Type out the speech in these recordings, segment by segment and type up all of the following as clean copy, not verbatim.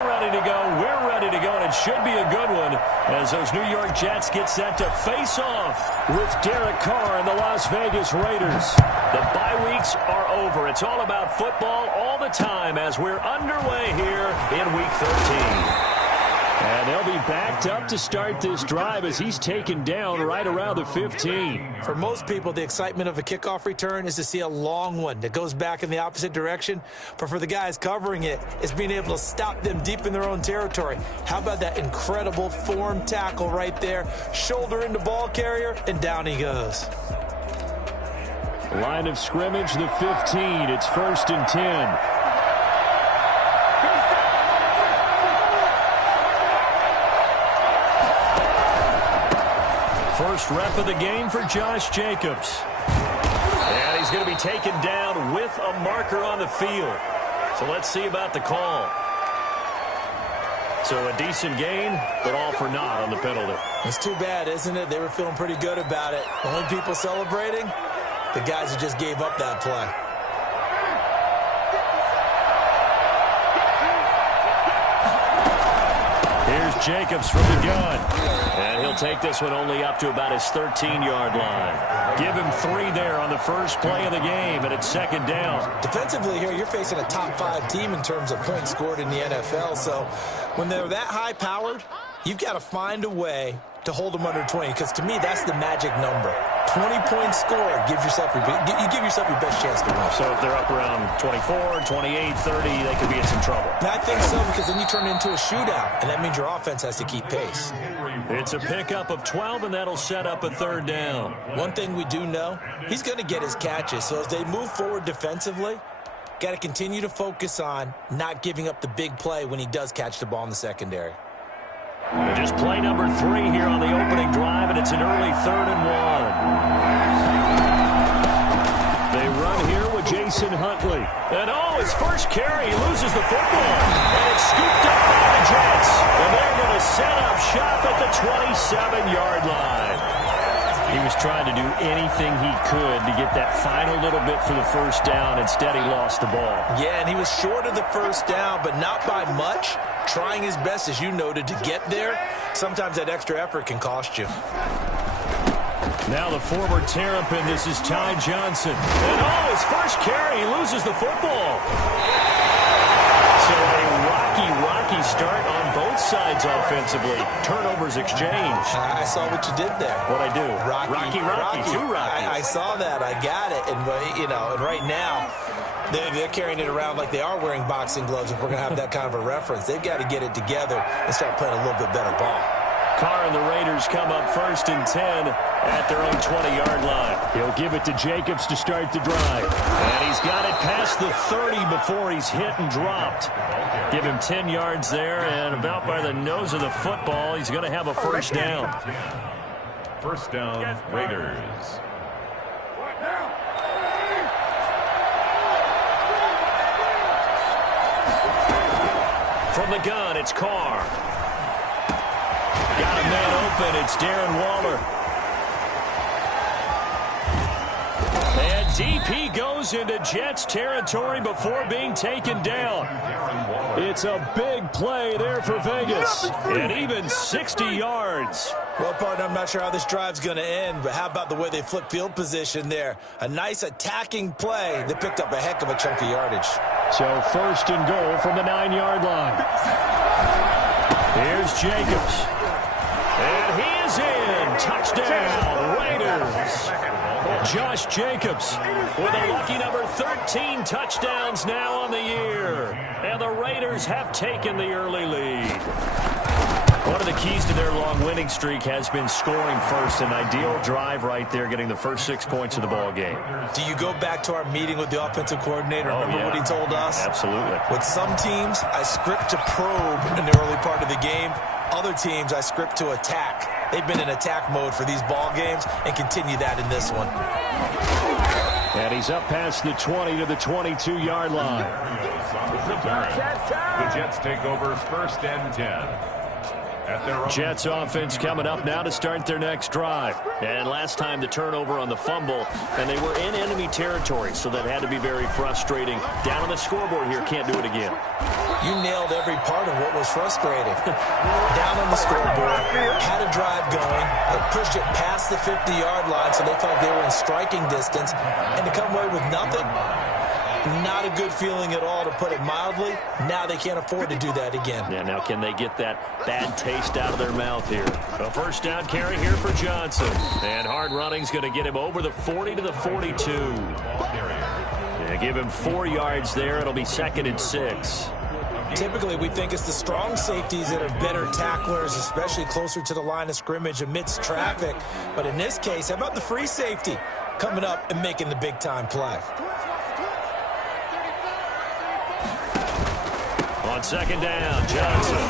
Ready to go. We're ready to go, and it should be a good one as those New York Jets get set to face off with Derek Carr and the Las Vegas Raiders. The bye weeks are over. It's all about football all the time as we're underway here in Week 13. And they'll be backed up to start this drive as he's taken down right around the 15. For most people, the excitement of a kickoff return is to see a long one that goes back in the opposite direction. But for the guys covering it, it's being able to stop them deep in their own territory. How about that incredible form tackle right there? Shoulder into ball carrier, and down he goes. Line of scrimmage, the 15. It's 1st and 10. First rep of the game for Josh Jacobs. And he's going to be taken down with a marker on the field. So let's see about the call. So a decent gain, but all for naught on the penalty. It's too bad, isn't it? They were feeling pretty good about it. The only people celebrating, the guys who just gave up that play. Here's Jacobs from the gun. And he'll take this one only up to about his 13-yard line. Give him 3 there on the first play of the game, and it's 2nd down. Defensively here, you're facing a top-5 team in terms of points scored in the NFL. So when they're that high-powered, you've got to find a way to hold them under 20, because to me, that's the magic number. 20 points scored gives yourself you give yourself your best chance to win. So if they're up around 24, 28, 30, they could be in some trouble. I think so, because then you turn it into a shootout, and that means your offense has to keep pace. It's a pickup of 12, and that'll set up a 3rd down. One thing we do know, he's going to get his catches. So as they move forward defensively, got to continue to focus on not giving up the big play when he does catch the ball in the secondary. And just play number 3 here on the opening drive, and it's an early 3rd and 1. They run here with Jason Huntley. And his first carry, he loses the football. And it's scooped up by the Jets. And they're going to set up shop at the 27-yard line. He was trying to do anything he could to get that final little bit for the first down. Instead, he lost the ball. Yeah, and he was short of the first down, but not by much. Trying his best, as you noted, to get there. Sometimes that extra effort can cost you. Now the former Terrapin, this is Ty Johnson. And his first carry, he loses the football. So a rocky start on both sides offensively. Turnovers exchanged. I saw what you did there. What'd I do? Rocky. 2 Rockies. I saw that. I got it. And, and right now, they're carrying it around like they are wearing boxing gloves. If we're going to have that kind of a reference, they've got to get it together and start playing a little bit better ball. Carr and the Raiders come up 1st and 10 at their own 20-yard line. He'll give it to Jacobs to start the drive. And he's got it past the 30 before he's hit and dropped. Give him 10 yards there, and about by the nose of the football, he's going to have a first down. First down, Raiders. From the gun, it's Carr. Got a man open. It's Darren Waller. And deep he goes into Jets territory before being taken down. It's a big play there for Vegas. And even 60 yards. Well, partner, I'm not sure how this drive's going to end, but how about the way they flip field position there? A nice attacking play that picked up a heck of a chunk of yardage. So 1st and goal from the 9-yard line. Here's Jacobs. And he is in. Touchdown, Raiders. Josh Jacobs with a lucky number 13 touchdowns now on the year. And the Raiders have taken the early lead. One of the keys to their long winning streak has been scoring first. An ideal drive right there, getting the first 6 points of the ball game. Do you go back to our meeting with the offensive coordinator? Remember what he told us? Absolutely. With some teams, I script to probe in the early part of the game. Other teams, I script to attack. They've been in attack mode for these ball games and continue that in this one. And he's up past the 20 to the 22-yard line. The Jets take over 1st and 10. at their own. Jets offense coming up now to start their next drive. And last time the turnover on the fumble, and they were in enemy territory, so that had to be very frustrating. Down on the scoreboard here, can't do it again. You nailed every part of what was frustrating. Down on the scoreboard, had a drive going, they pushed it past the 50-yard line, so they felt they were in striking distance, and to come away with nothing, not a good feeling at all, to put it mildly. Now they can't afford to do that again. Yeah, now can they get that bad taste out of their mouth here? A first down carry here for Johnson. And hard running's going to get him over the 40 to the 42. Yeah, give him 4 yards there. It'll be 2nd and 6. Typically, we think it's the strong safeties that are better tacklers, especially closer to the line of scrimmage amidst traffic. But in this case, how about the free safety coming up and making the big-time play? On 2nd down, Johnson.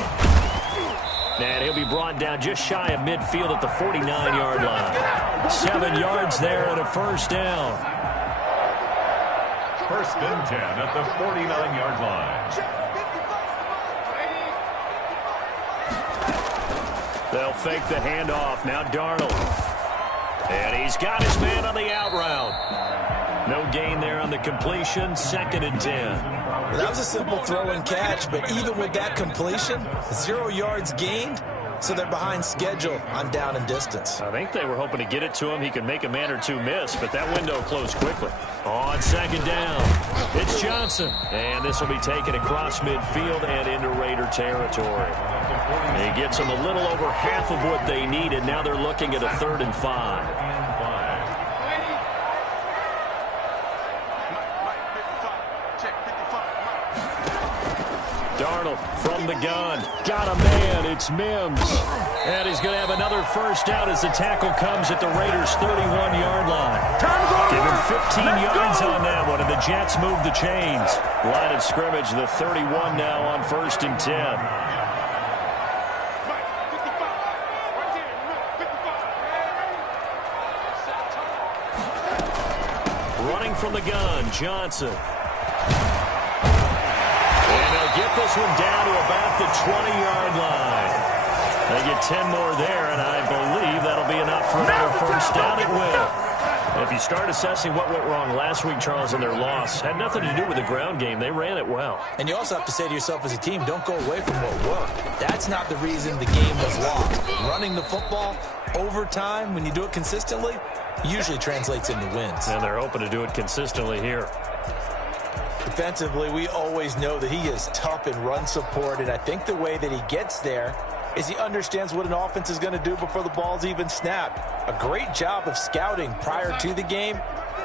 And he'll be brought down just shy of midfield at the 49-yard line. 7 yards there and a first down. 1st and 10 at the 49-yard line. They'll fake the handoff. Now Darnold. And he's got his man on the out route. No gain there on the completion. 2nd and 10. Well, that was a simple throw and catch, but even with that completion, 0 yards gained, so they're behind schedule on down and distance. I think they were hoping to get it to him. He could make a man or two miss, but that window closed quickly. On 2nd down, it's Johnson. And this will be taken across midfield and into Raider territory. He gets them a little over half of what they needed. Now they're looking at a 3rd and 5. Darnold from the gun. Got a man. It's Mims. And he's going to have another first down as the tackle comes at the Raiders' 31-yard line. Give him 15 yards on that one, and the Jets move the chains. Line of scrimmage, the 31 now on 1st and 10. Running from the gun, Johnson. Get this one down to about the 20-yard line. They get 10 more there, and I believe that'll be enough for another first down. It will. If you start assessing what went wrong last week, Charles, in their loss, had nothing to do with the ground game. They ran it well. And you also have to say to yourself as a team, don't go away from what worked. That's not the reason the game was lost. Running the football over time, when you do it consistently, usually translates into wins. And they're hoping to do it consistently here. Defensively, we always know that he is tough in run support, and I think the way that he gets there is he understands what an offense is going to do before the ball's even snapped. A great job of scouting prior to the game,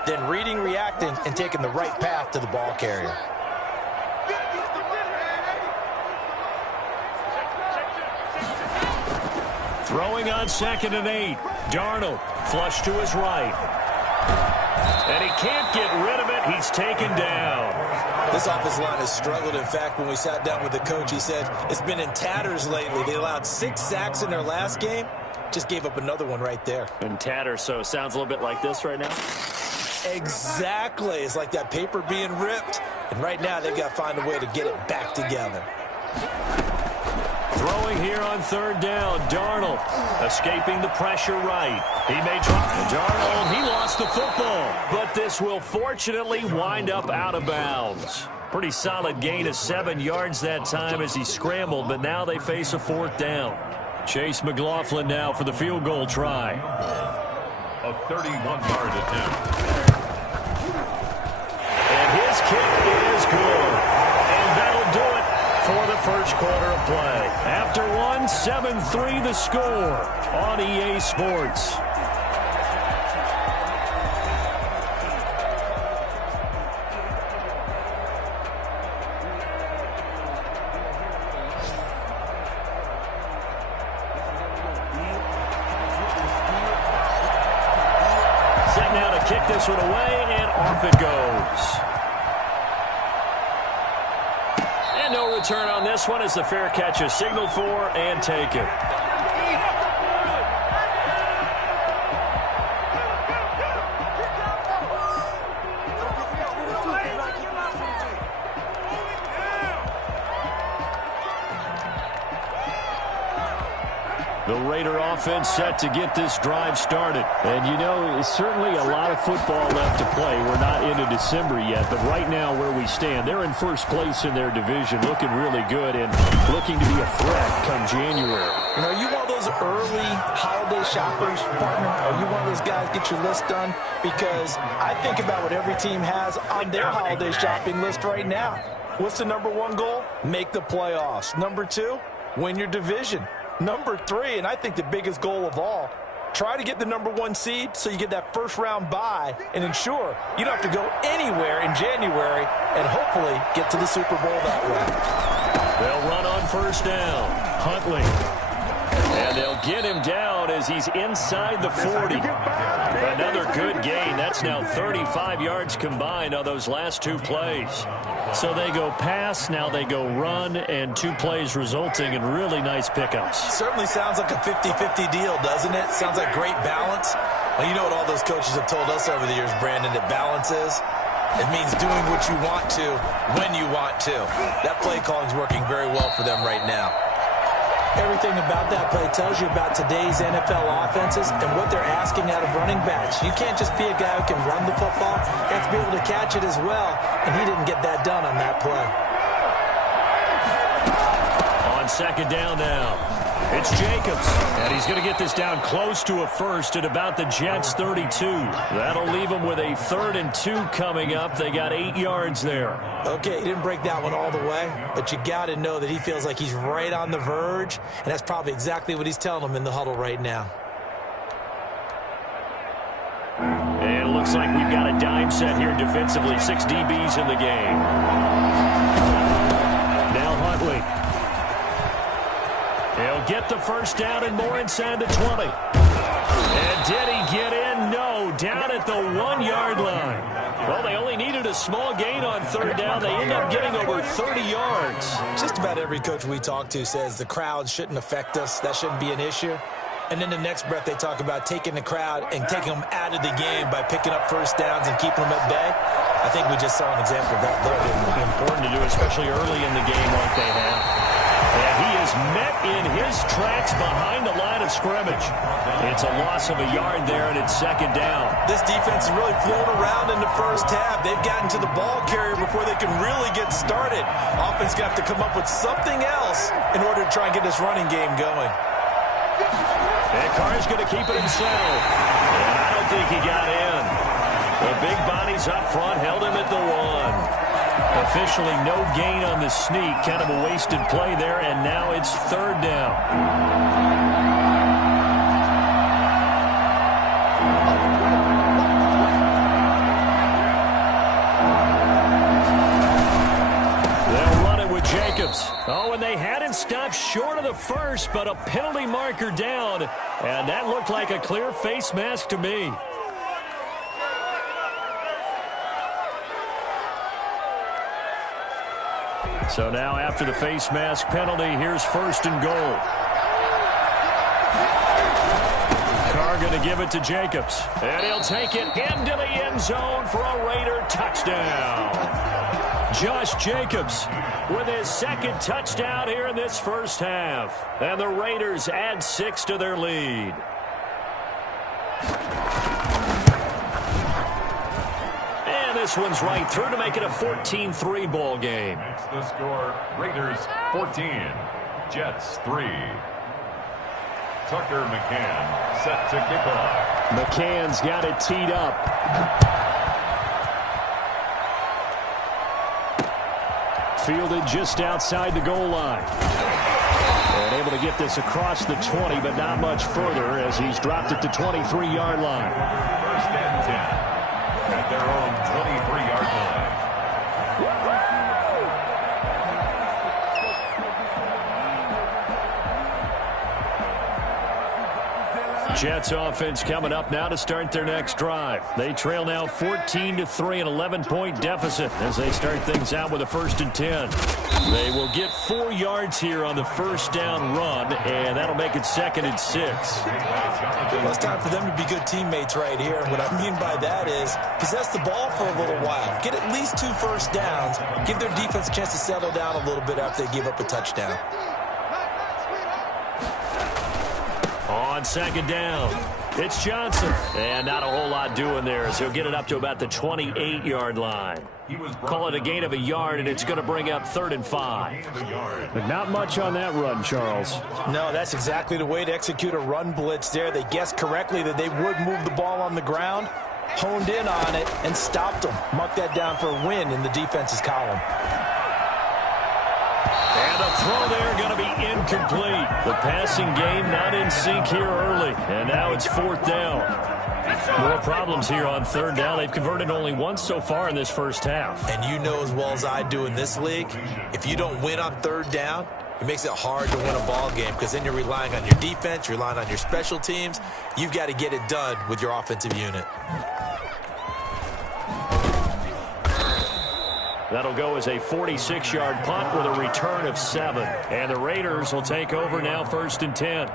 then reading, reacting, and taking the right path to the ball carrier. Throwing on 2nd and 8. Darnold, flush to his right. And he can't get rid of it. He's taken down. This offensive line has struggled. In fact, when we sat down with the coach, he said it's been in tatters lately. They allowed 6 sacks in their last game. Just gave up another one right there. In tatters, so it sounds a little bit like this right now. Exactly. It's like that paper being ripped. And right now, they've got to find a way to get it back together. Throwing here on 3rd down. Darnold escaping the pressure right. He may try. Darnold, he lost the football. But this will fortunately wind up out of bounds. Pretty solid gain of 7 yards that time as he scrambled, but now they face a 4th down. Chase McLaughlin now for the field goal try. A 31-yard attempt. And his kick is good. And that'll do it for the first quarter of play. After one, 7-3 the score on EA Sports. Set now to kick this one away, and off it goes. No return on this one as the fair catch is signaled for and taken. The Raider offense set to get this drive started. And, you know, certainly a lot of football left to play. We're not into December yet, but right now where we stand, they're in first place in their division, looking really good and looking to be a threat come January. You know, are you one of those early holiday shoppers, partner? Are you one of those guys get your list done? Because I think about what every team has on their holiday shopping list right now. What's the number one goal? Make the playoffs. Number two, win your division. Number three, and I think the biggest goal of all, try to get the number one seed so you get that first round bye and ensure you don't have to go anywhere in January and hopefully get to the Super Bowl that way. They'll run on first down. Huntley. And they'll get him down as he's inside the 40. Another good gain. That's now 35 yards combined on those last two plays. So they go pass, now they go run, and two plays resulting in really nice pickups. Certainly sounds like a 50-50 deal, doesn't it? Sounds like great balance. Well, you know what all those coaches have told us over the years, Brandon, that balance is? It means doing what you want to when you want to. That play calling is working very well for them right now. Everything about that play tells you about today's NFL offenses and what they're asking out of running backs. You can't just be a guy who can run the football. You have to be able to catch it as well, and he didn't get that done on that play. On second down now, it's Jacobs, and he's going to get this down close to a first at about the Jets' 32. That'll leave them with a 3rd and 2 coming up. They got 8 yards there. Okay, he didn't break that one all the way, but you got to know that he feels like he's right on the verge, and that's probably exactly what he's telling them in the huddle right now. And it looks like we've got a dime set here defensively. 6 DBs in the game. Now Huntley. He'll get the first down and more inside the 20. And did he get in? No, down at the 1-yard line. Well, they only needed a small gain on third down. They end up getting over 30 yards. Just about every coach we talk to says the crowd shouldn't affect us. That shouldn't be an issue. And then the next breath they talk about taking the crowd and taking them out of the game by picking up first downs and keeping them at bay. I think we just saw an example of that there. Important to do, especially early in the game like they have. And he is met in his tracks behind the line of scrimmage. It's a loss of a yard there, and it's second down. This defense is really flown around in the first half. They've gotten to the ball carrier before they can really get started. Offense got to come up with something else in order to try and get this running game going. And Carr's going to keep it himself. And I don't think he got in. The big bodies up front held him at the 1. Officially no gain on the sneak. Kind of a wasted play there, and now it's third down. They'll run it with Jacobs. Oh, and they hadn't stopped short of the first, but a penalty marker down, and that looked like a clear face mask to me. So now after the face mask penalty, here's first and goal. Carr going to give it to Jacobs. And he'll take it into the end zone for a Raider touchdown. Josh Jacobs with his second touchdown here in this first half. And the Raiders add 6 to their lead. This one's right through to make it a 14-3 ball game. That's the score. Raiders 14, Jets 3. Tucker McCann set to kick off. McCann's got it teed up. Fielded just outside the goal line. And able to get this across the 20, but not much further as he's dropped it to 23-yard line. First and 10. At their own 23-yard line. Jets offense coming up now to start their next drive. They trail now 14-3, an 11-point deficit as they start things out with a 1st and 10. They will get 4 yards here on the first down run, and that'll make it 2nd and 6. Well, it's time for them to be good teammates right here. And what I mean by that is possess the ball for a little while. Get at least 2 first downs. Give their defense a chance to settle down a little bit after they give up a touchdown. On second down, it's Johnson. And not a whole lot doing there as he'll get it up to about the 28-yard line. Call it a gain of a yard, and it's going to bring up 3rd and 5. But not much on that run, Charles. No, that's exactly the way to execute a run blitz there. They guessed correctly that they would move the ball on the ground, honed in on it, and stopped them. Mark that down for a win in the defense's column. And the throw there going to be incomplete. The passing game not in sync here early. And now it's 4th down. More problems here on 3rd down. They've converted only once so far in this first half. And you know as well as I do in this league, if you don't win on 3rd down, it makes it hard to win a ball game because then you're relying on your defense, you're relying on your special teams. You've got to get it done with your offensive unit. That'll go as a 46-yard punt with a return of 7. And the Raiders will take over now 1st and 10.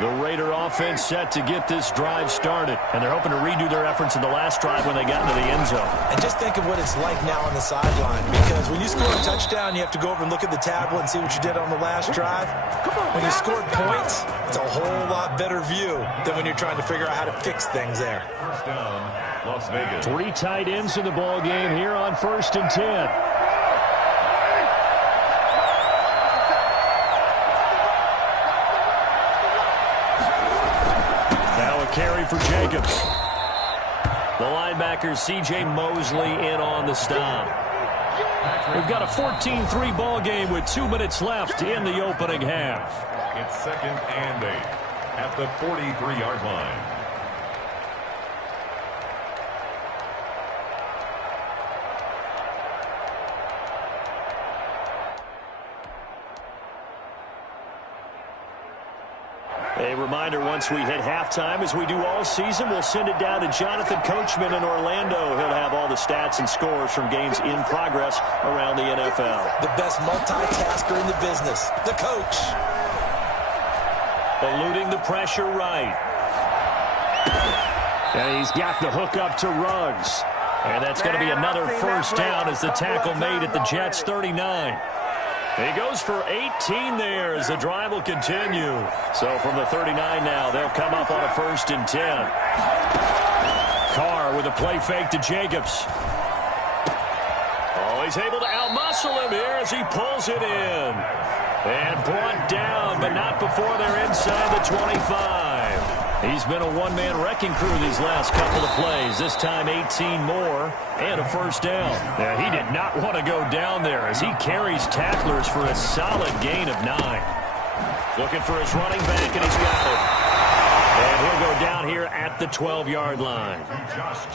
The Raider offense set to get this drive started. And they're hoping to redo their efforts in the last drive when they got into the end zone. And just think of what it's like now on the sideline. Because when you score a touchdown, you have to go over and look at the tablet and see what you did on the last drive. When you scored points, it's a whole lot better view than when you're trying to figure out how to fix things there. 1st down, Las Vegas. 3 tight ends in the ball game here on 1st and 10. Carry for Jacobs. The linebacker C.J. Mosley in on the stop. We've got a 14-3 ball game with 2 minutes left in the opening half. It's 2nd and 8 at the 43-yard line. A reminder, once we hit halftime, as we do all season, we'll send it down to Jonathan Coachman in Orlando. He'll have all the stats and scores from games in progress around the NFL. The best multitasker in the business, the coach. Eluding the pressure right. And he's got the hook up to Ruggs. And that's going to be another 1st down as the tackle made at the Jets' 39. He goes for 18 there as the drive will continue. So from the 39 now, they'll come up on a 1st and 10. Carr with a play fake to Jacobs. Oh, he's able to outmuscle him here as he pulls it in. And brought down, but not before they're inside the 25. He's been a one-man wrecking crew these last couple of plays. This time 18 more and a 1st down. Now, he did not want to go down there as he carries tacklers for a solid gain of 9. Looking for his running back, and he's got it. And he'll go down here at the 12-yard line.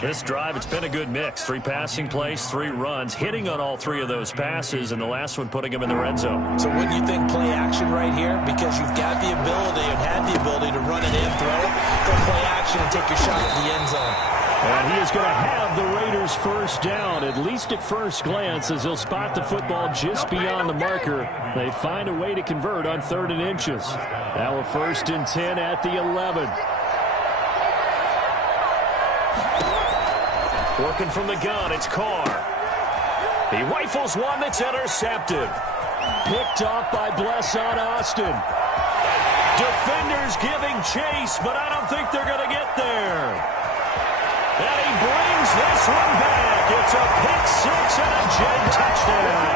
This drive, it's been a good mix. 3 passing plays, 3 runs, hitting on all 3 of those passes, and the last one putting him in the red zone. So wouldn't you think play action right here? Because you've got the ability and had the ability to run it in, throw it, go play action and take your shot at the end zone. And he is going to have the Raiders 1st down, at least at first glance, as he'll spot the football just beyond the marker. They find a way to convert on 3rd and inches. Now a 1st and 10 at the 11. Working from the gun, it's Carr. He rifles one that's intercepted. Picked off by Blesson Austin. Defenders giving chase, but I don't think they're going to get there. And he brings this one back. It's a pick 6 and a Jet touchdown.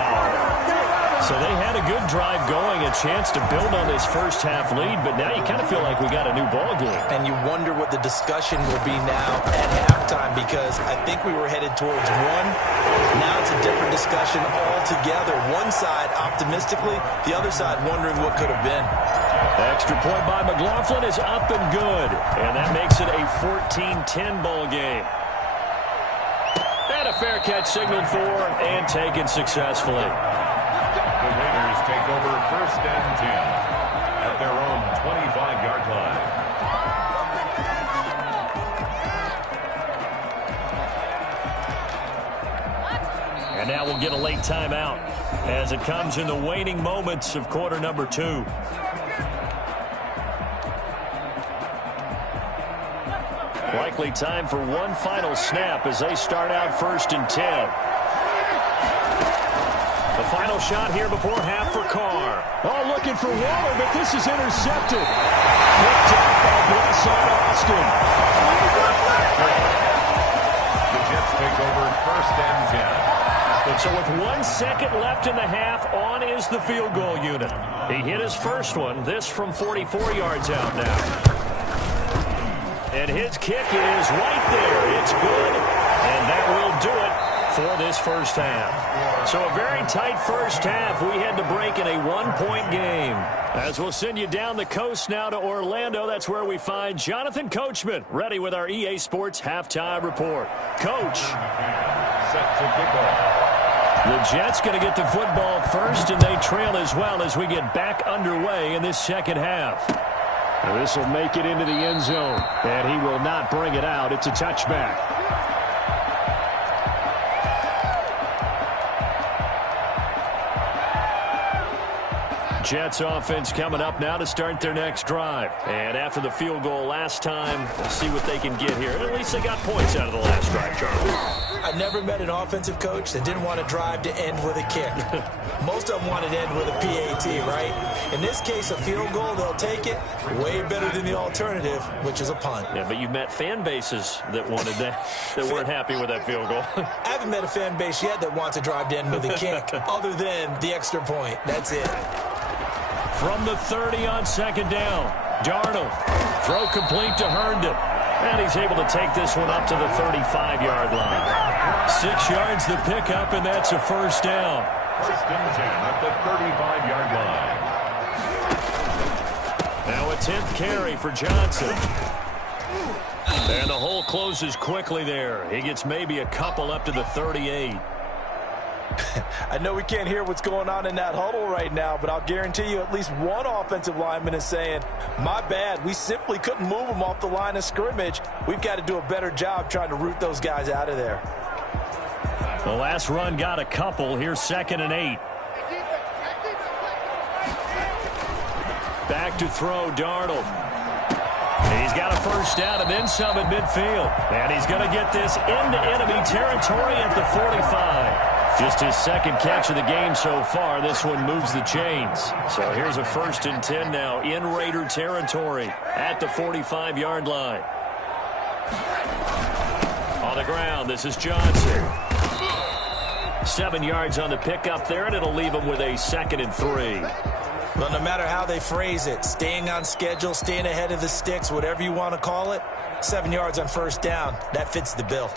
So they had a good drive going, a chance to build on this first half lead, but now you kind of feel like we got a new ball game. And you wonder what the discussion will be now at halftime, because I think we were headed towards 1. Now it's a different discussion altogether. One side optimistically, the other side wondering what could have been. Extra point by McLaughlin is up and good. And that makes it a 14-10 ball game. And a fair catch signaled for and taken successfully. The Raiders take over 1st and 10 at their own 25-yard line. And now we'll get a late timeout as it comes in the waning moments of quarter number 2. Likely time for one final snap as they start out 1st and 10. The final shot here before half for Carr. Oh, looking for Waller, but this is intercepted. Picked up by Blessuan Austin. The Jets take over 1st and 10. So with 1 second left in the half, on is the field goal unit. He hit his first one, this from 44 yards out now. And his kick is right there. It's good, and that will do it for this first half. So a very tight first half. We had to break in a 1-point game. As we'll send you down the coast now to Orlando, that's where we find Jonathan Coachman, ready with our EA Sports Halftime Report. Coach. Set to kick off. The Jets going to get the football first, and they trail as well as we get back underway in this second half. This will make it into the end zone, and he will not bring it out. It's a touchback. Jets offense coming up now to start their next drive. And after the field goal last time, we'll see what they can get here. At least they got points out of the last drive, Charlie. I never met an offensive coach that didn't want a drive to end with a kick. Most of them wanted to end with a PAT, right? In this case, a field goal, they'll take it. Way better than the alternative, which is a punt. Yeah, but you've met fan bases that wanted that, that weren't happy with that field goal. I haven't met a fan base yet that wants a drive to end with a kick, other than the extra point. That's it. From the 30 on second down, Darnold. Throw complete to Herndon. And he's able to take this one up to the 35-yard line. 6 yards the pickup, and that's a first down. 1st and 10 at the 35-yard line. Now a 10th carry for Johnson. And the hole closes quickly there. He gets maybe a couple up to the 38. I know we can't hear what's going on in that huddle right now, but I'll guarantee you at least one offensive lineman is saying, my bad, we simply couldn't move them off the line of scrimmage. We've got to do a better job trying to root those guys out of there. The last run got a couple. Here's 2nd and 8. Back to throw, Darnold. He's got a first down and then some at midfield. And he's going to get this into enemy territory at the 45. Just his second catch of the game so far. This one moves the chains. So here's a 1st and 10 now in Raider territory at the 45-yard line. On the ground, this is Johnson. 7 yards on the pickup there, and it'll leave him with a 2nd and 3. Well, no matter how they phrase it, staying on schedule, staying ahead of the sticks, whatever you want to call it, 7 yards on first down, that fits the bill.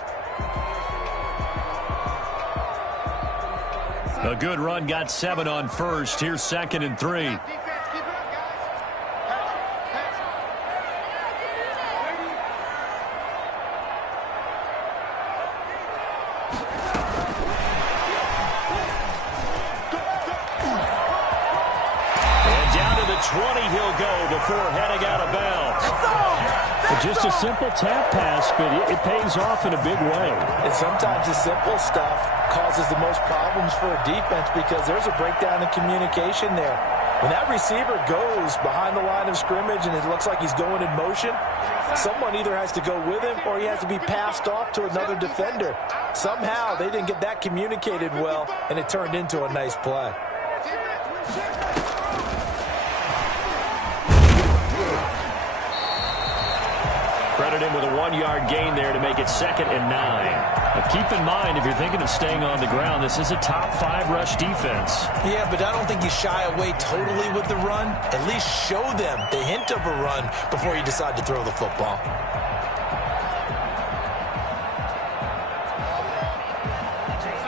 A good run, got 7 on first. Here's 2nd and 3. And down to the 20 he'll go before heading out of bounds. Just a simple tap pass, but it pays off in a big way. And sometimes the simple stuff causes the most problems for a defense because there's a breakdown in communication there. When that receiver goes behind the line of scrimmage and it looks like he's going in motion, someone either has to go with him or he has to be passed off to another defender. Somehow they didn't get that communicated well, and it turned into a nice play. Credit him with a 1-yard gain there to make it 2nd and 9. Now keep in mind, if you're thinking of staying on the ground, this is a top 5 rush defense. Yeah, but I don't think you shy away totally with the run. At least show them the hint of a run before you decide to throw the football.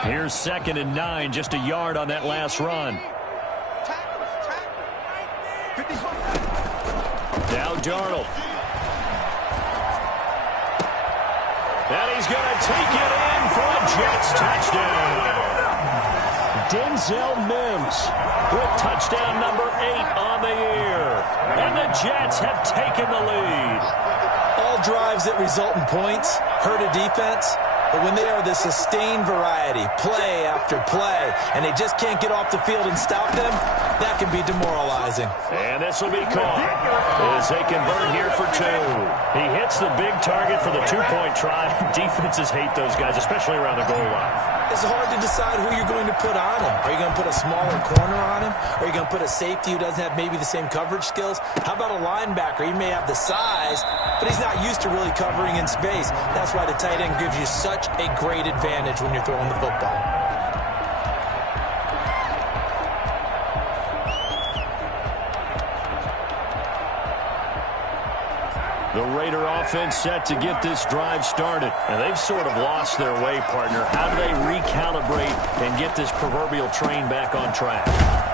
Here's 2nd and 9, just a yard on that last run. Now Darnold. And he's going to take it in for a Jets touchdown. Denzel Mims with touchdown number 8 on the year. And the Jets have taken the lead. All drives that result in points hurt a defense, but when they are the sustained variety, play after play, and they just can't get off the field and stop them, that can be demoralizing. And this will be caught as they convert here for 2. He hits the big target for the 2-point try. Defenses hate those guys, especially around the goal line. It's hard to decide who you're going to put on him. Are you going to put a smaller corner on him? Are you going to put a safety who doesn't have maybe the same coverage skills? How about a linebacker? He may have the size, but he's not used to really covering in space. That's why the tight end gives you such a great advantage when you're throwing the football. The Raider offense set to get this drive started. And they've sort of lost their way, partner. How do they recalibrate and get this proverbial train back on track?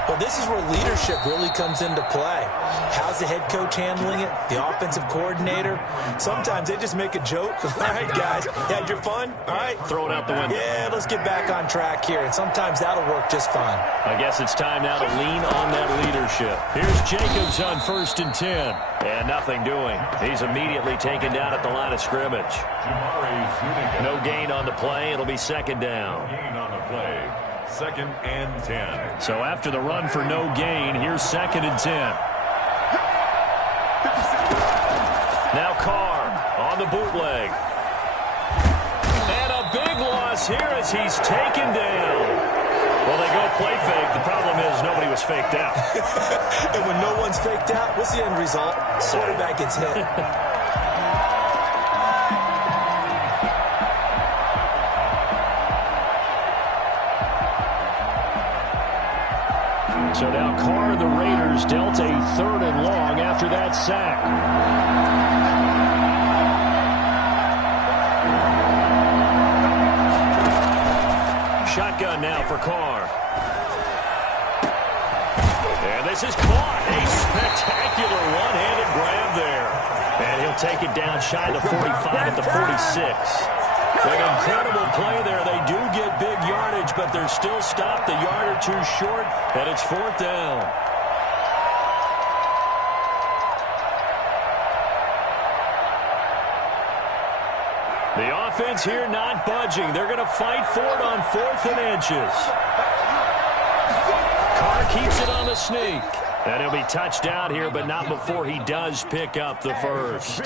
Well, this is where leadership really comes into play. How's the head coach handling it? The offensive coordinator? Sometimes they just make a joke. All right, guys, you had your fun? All right. Throw it out the window. Yeah, let's get back on track here. And sometimes that'll work just fine. I guess it's time now to lean on that leadership. Here's Jacobs on 1st and 10. And nothing doing. He's immediately taken down at the line of scrimmage. No gain on the play. It'll be 2nd down. Gain on the play. 2nd and 10. So after the run for no gain, here's 2nd and 10. Now Carr on the bootleg. And a big loss here as he's taken down. Well, they go play fake. The problem is nobody was faked out. And when no one's faked out, what's the end result? Quarterback gets hit. So now Carr and the Raiders dealt a 3rd and long after that sack. Shotgun now for Carr. And this is caught. A spectacular one-handed grab there. And he'll take it down shy of the 45 at the 46. An incredible play there. They do get big yardage, but they're still stopped a yard or 2 short, and it's 4th down. The offense here not budging. They're going to fight for it on 4th and inches. Carr keeps it on the sneak. And he'll be touched out here, but not before he does pick up the first.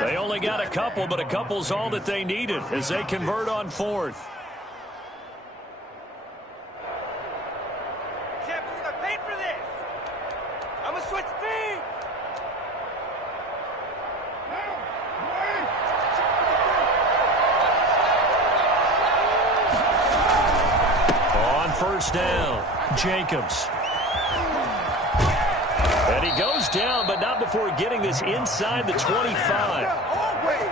They only got a couple, but a couple's all that they needed as they convert on 4th. Can't believe I paid for this. I'm going to switch teams. On 1st down, Jacobs. And he goes down, but not before getting this inside the 25.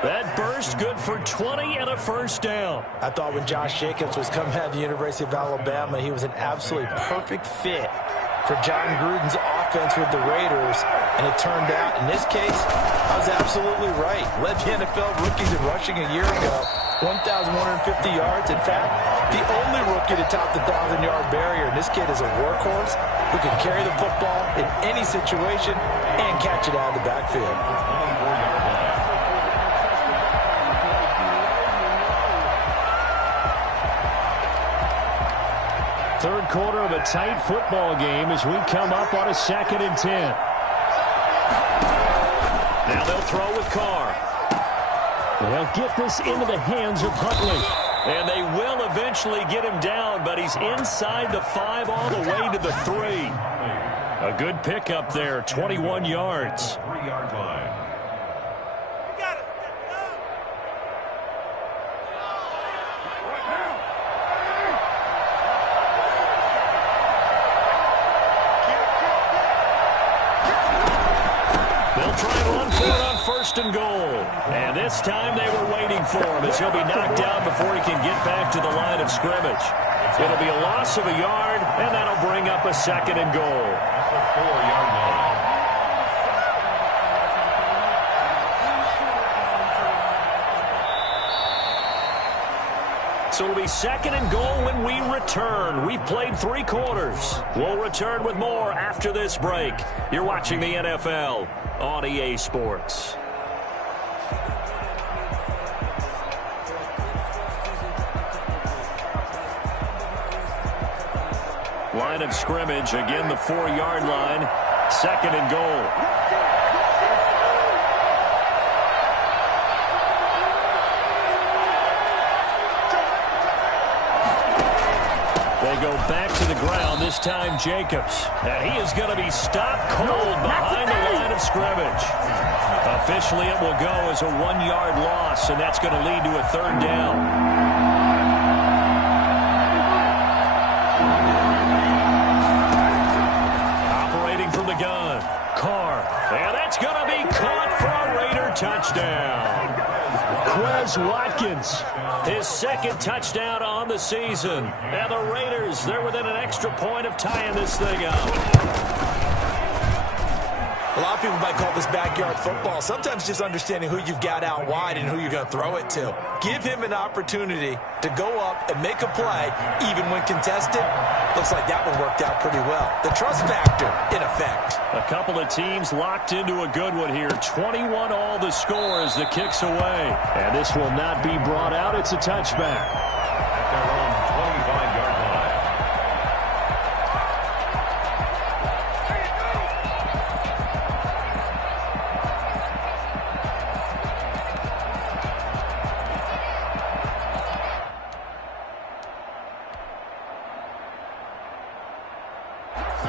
That burst good for 20 and a 1st down. I thought when Josh Jacobs was coming out of the University of Alabama, he was an absolutely perfect fit for John Gruden's offense with the Raiders. And it turned out, in this case, I was absolutely right. Led the NFL rookies in rushing a year ago. 1,150 yards. In fact, the only rookie to top the 1,000-yard barrier. And this kid is a workhorse who can carry the football in any situation and catch it out of the backfield. Third quarter of a tight football game as we come up on a 2nd and 10. Now they'll throw with Carr. They'll get this into the hands of Huntley. And they will eventually get him down, but he's inside the 5 all the way to the 3. A good pickup there, 21 yards. 3-yard line. You got it. They'll try and run for it on 1st and goal. And this time they were waiting for him as he'll be knocked down before he can get back to the line of scrimmage. It'll be a loss of a yard, and that'll bring up a 2nd and goal. 4-yard line. So it'll be 2nd and goal when we return. We've played 3 quarters. We'll return with more after this break. You're watching the NFL on EA Sports. Line of scrimmage, again the 4-yard line. 2nd and goal. They go back to the ground, this time Jacobs. And he is going to be stopped cold behind the line of scrimmage. Officially, it will go as a 1-yard loss, and that's going to lead to a 3rd down. From the gun, Carr, and that's going to be caught for a Raider touchdown. Quez Watkins, his 2nd touchdown on the season. And the Raiders, they're within an extra point of tying this thing up. A lot of people might call this backyard football. Sometimes just understanding who you've got out wide and who you're going to throw it to. Give him an opportunity to go up and make a play, even when contested. Looks like that one worked out pretty well. The trust factor in effect. A couple of teams locked into a good one here. 21 all the score as the kick's away. And this will not be brought out. It's a touchback. At their own 25-yard line.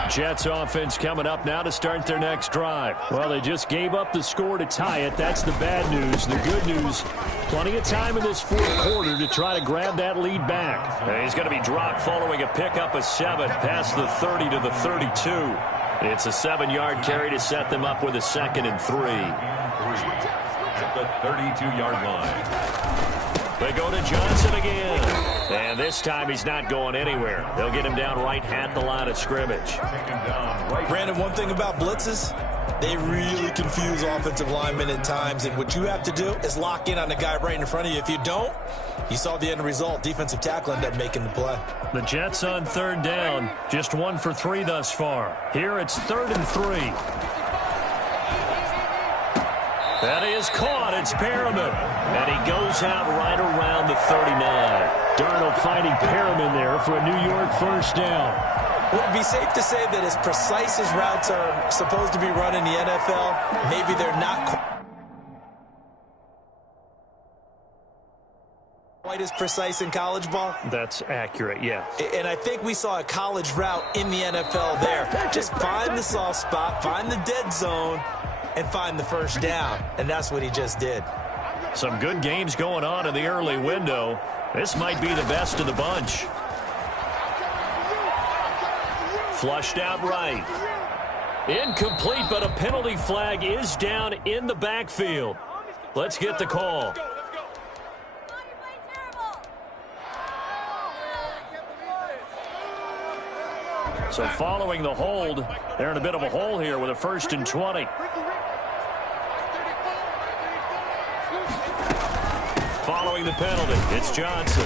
Jets offense coming up now to start their next drive. Well, they just gave up the score to tie it. That's the bad news. The good news, plenty of time in this 4th quarter to try to grab that lead back. And he's going to be dropped following a pickup of 7 past the 30 to the 32. It's a 7-yard carry to set them up with a 2nd and 3. At the 32-yard line. They go to Johnson again. And this time he's not going anywhere. They'll get him down right at the line of scrimmage. Brandon, one thing about blitzes, they really confuse offensive linemen at times. And what you have to do is lock in on the guy right in front of you. If you don't, you saw the end result. Defensive tackle ended up making the play. The Jets on 3rd down. Just 1 for 3 thus far. Here it's 3rd and 3. That is caught. It's Perriman. And he goes out right around the 39. Darnold finding Perriman there for a New York 1st down. Would it be safe to say that as precise as routes are supposed to be run in the NFL, maybe they're not quite as precise in college ball? That's accurate, yeah. And I think we saw a college route in the NFL there. Just find the soft spot, find the dead zone, and find the 1st down. And that's what he just did. Some good games going on in the early window. This might be the best of the bunch. Flushed out right. Incomplete, but a penalty flag is down in the backfield. Let's get the call. So following the hold, they're in a bit of a hole here with a 1st and 20. Following the penalty, it's Johnson.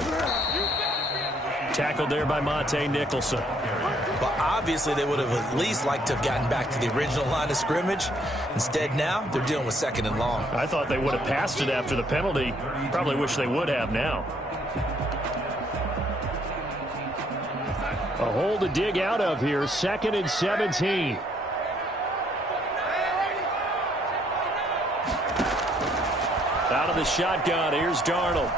Tackled there by Monte Nicholson. Well, obviously they would have at least liked to have gotten back to the original line of scrimmage. Instead now, they're dealing with 2nd and long. I thought they would have passed it after the penalty. Probably wish they would have now. A hole to dig out of here, 2nd and 17. Out of the shotgun, here's Darnold.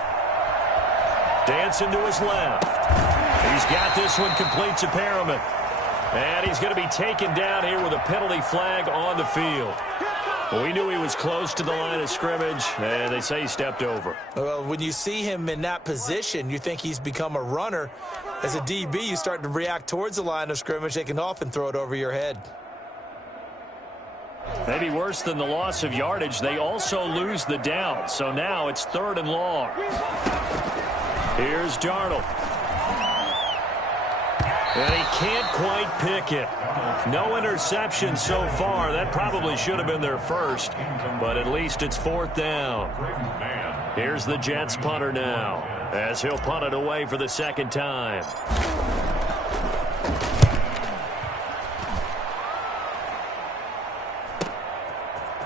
Dancing to his left. He's got this one complete to Perriman. And he's going to be taken down here with a penalty flag on the field. Well, we knew he was close to the line of scrimmage, and they say he stepped over. Well, when you see him in that position, you think he's become a runner. As a DB, you start to react towards the line of scrimmage. They can often throw it over your head. Maybe worse than the loss of yardage, they also lose the down. So now it's 3rd and long. Here's Darnold. And he can't quite pick it. No interception so far. That probably should have been their first, but at least it's 4th down. Here's the Jets punter now, as he'll punt it away for the 2nd time.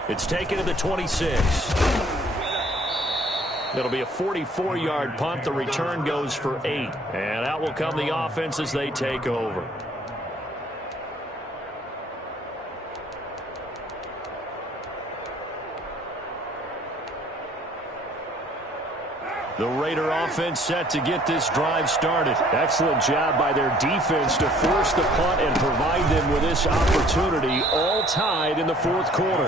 It's taken to the 26. It'll be a 44-yard punt. The return goes for 8. And out will come the offense as they take over. The Raider offense set to get this drive started. Excellent job by their defense to force the punt and provide them with this opportunity, all tied in the fourth quarter.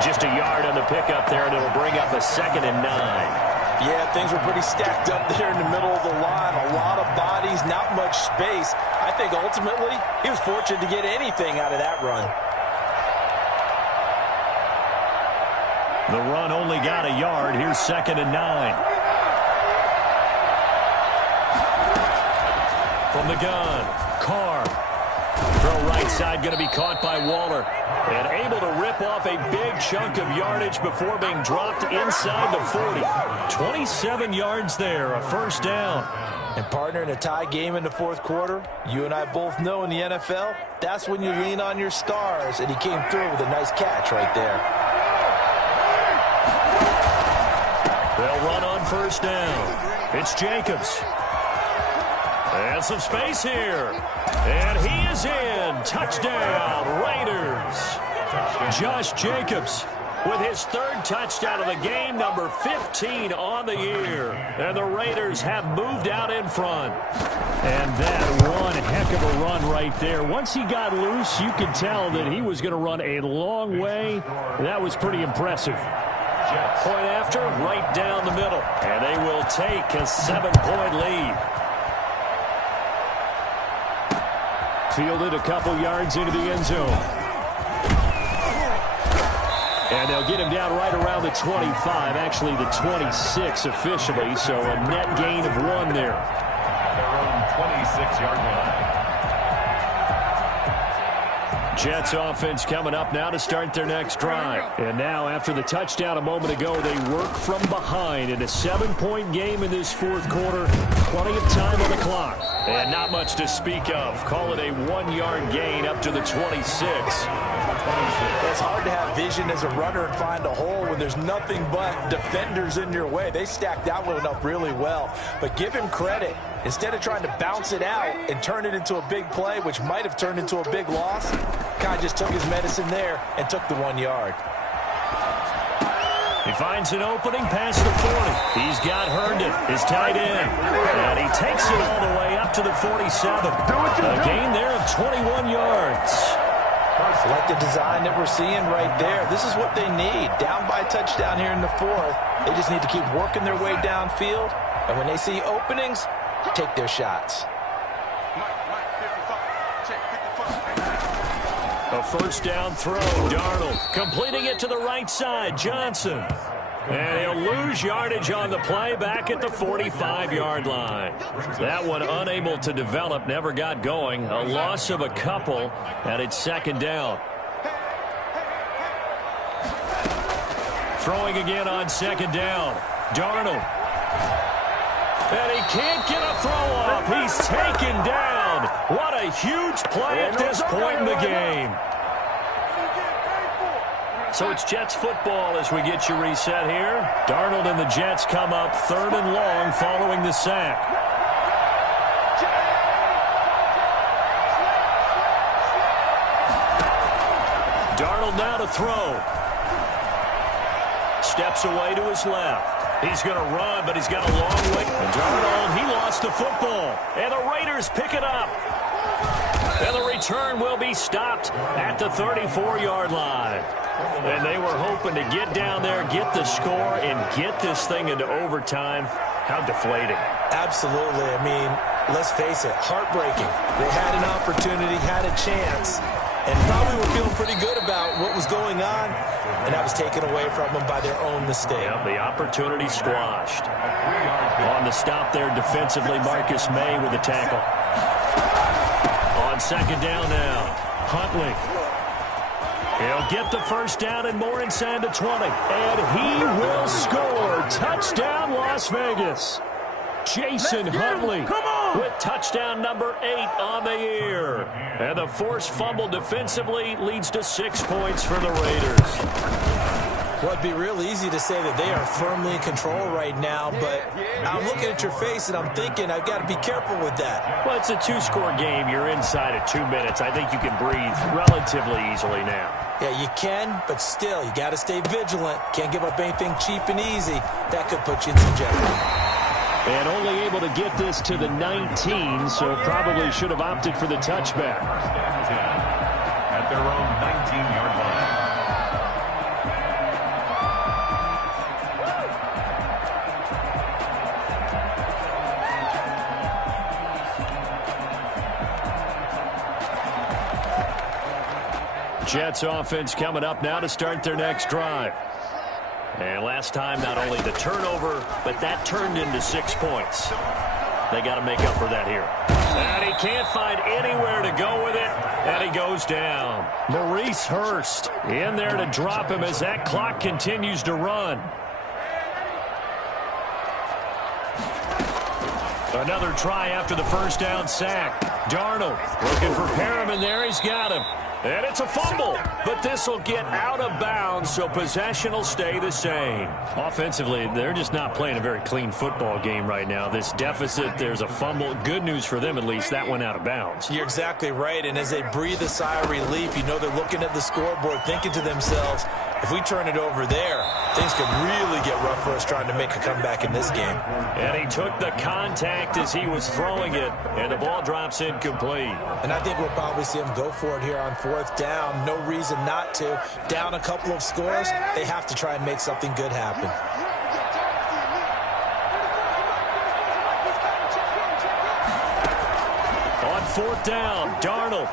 Just a yard on the pickup there, and it'll bring up a 2nd and 9. Yeah, things were pretty stacked up there in the middle of the line. A lot of bodies, not much space. I think ultimately he was fortunate to get anything out of that run. The run only got a yard. Here's 2nd and 9. From the gun, Carr. Throw right side, going to be caught by Waller. And able to rip off a big chunk of yardage before being dropped inside the 40. 27 yards there, a 1st down. And partner, in a tie game in the fourth quarter, you and I both know in the NFL, that's when you lean on your stars. And he came through with a nice catch right there. They'll run on 1st down. It's Jacobs. And some space here. And he is in. Touchdown, Raiders. Josh Jacobs with his 3rd touchdown of the game, number 15 on the year. And the Raiders have moved out in front. And that one heck of a run right there. Once he got loose, you could tell that he was going to run a long way. That was pretty impressive. Point after, right down the middle. And they will take a 7-point lead. Fielded a couple yards into the end zone. And they'll get him down right around the 25, actually the 26 officially, so a net gain of 1 there. Their own 26-yard line. Jets offense coming up now to start their next drive. And now, after the touchdown a moment ago, they work from behind in a 7-point game in this fourth quarter. Plenty of time on the clock. And not much to speak of. Call it a 1-yard gain up to the 26. It's hard to have vision as a runner and find a hole when there's nothing but defenders in your way. They stacked that one up really well. But give him credit. Instead of trying to bounce it out and turn it into a big play, which might have turned into a big loss, kind of just took his medicine there and took the 1 yard. He finds an opening past the 40. He's got Herndon, his tight end. And he takes it all the way up to the 47. A gain there of 21 yards. I like the design that we're seeing right there. This is what they need. Down by a touchdown here in the fourth. They just need to keep working their way downfield. And when they see openings, take their shots. A 1st down throw. Darnold completing it to the right side. Johnson. And he'll lose yardage on the play back at the 45-yard line. That one unable to develop, never got going. A loss of a couple, and it's 2nd down. Throwing again on 2nd down. Darnold. And he can't get a throw off. He's taken down. What a huge play at this point in the game. So it's Jets football as we get you reset here. Darnold and the Jets come up 3rd and long following the sack. Darnold now to throw. Steps away to his left. He's going to run, but he's got a long way. And Darnold, he lost the football. And the Raiders pick it up. And the return will be stopped at the 34-yard line. And they were hoping to get down there, get the score, and get this thing into overtime. How deflating. Absolutely. I mean, let's face it, heartbreaking. They had an opportunity, had a chance, and probably were feeling pretty good about what was going on, and that was taken away from them by their own mistake. Yep, the opportunity squashed. On the stop there defensively, Marcus May with the tackle. On 2nd down now, Huntley. He'll get the 1st down and more inside the 20. And he will score. Touchdown, Las Vegas. Jason Huntley with touchdown number 8 on the year. And the forced fumble defensively leads to 6 points for the Raiders. Well, it'd be real easy to say that they are firmly in control right now, but I'm looking at your face and I'm thinking I've got to be careful with that. Well, it's a two-score game. You're inside of 2 minutes. I think you can breathe relatively easily now. Yeah, you can, but still, you got to stay vigilant. Can't give up anything cheap and easy. That could put you in some jeopardy. And only able to get this to the 19, so probably should have opted for the touchback. At their own 19-yard line. Jets offense coming up now to start their next drive. And last time, not only the turnover, but that turned into 6 points. They got to make up for that here. And he can't find anywhere to go with it, and he goes down. Maurice Hurst in there to drop him as that clock continues to run. Another try after the first down sack. Darnold looking for Perriman there. He's got him. And it's a fumble, but this will get out of bounds, so possession will stay the same. Offensively, they're just not playing a very clean football game right now. This deficit, there's a fumble. Good news for them, at least, that went out of bounds. You're exactly right, and as they breathe a sigh of relief, you know they're looking at the scoreboard, thinking to themselves, if we turn it over there, things could really get rough for us trying to make a comeback in this game. And he took the contact as he was throwing it, and the ball drops incomplete. And I think we'll probably see him go for it here on fourth down. No reason not to. Down a couple of scores, they have to try and make something good happen. On fourth down, Darnold.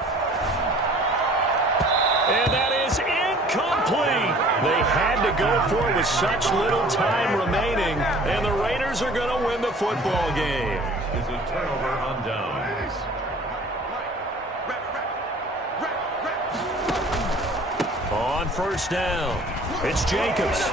And that is incomplete. They had to go for it with such little time remaining, and the Raiders are going to win the football game. This is a turnover on downs. On first down, it's Jacobs.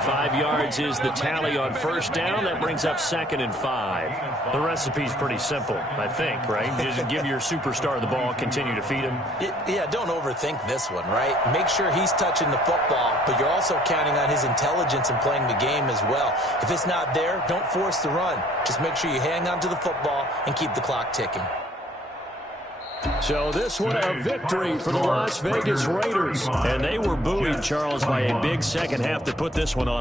5 yards is the tally on first down. That brings up 2nd and 5. The recipe's pretty simple, I think, right? Just give your superstar the ball, continue to feed him. Yeah, don't overthink this one, right? Make sure he's touching the football, but you're also counting on his intelligence in playing the game as well. If it's not there, don't force the run. Just make sure you hang on to the football and keep the clock ticking. So this one a victory for the Las Vegas Raiders. And they were buoyed, Charles, by a big second half to put this one on.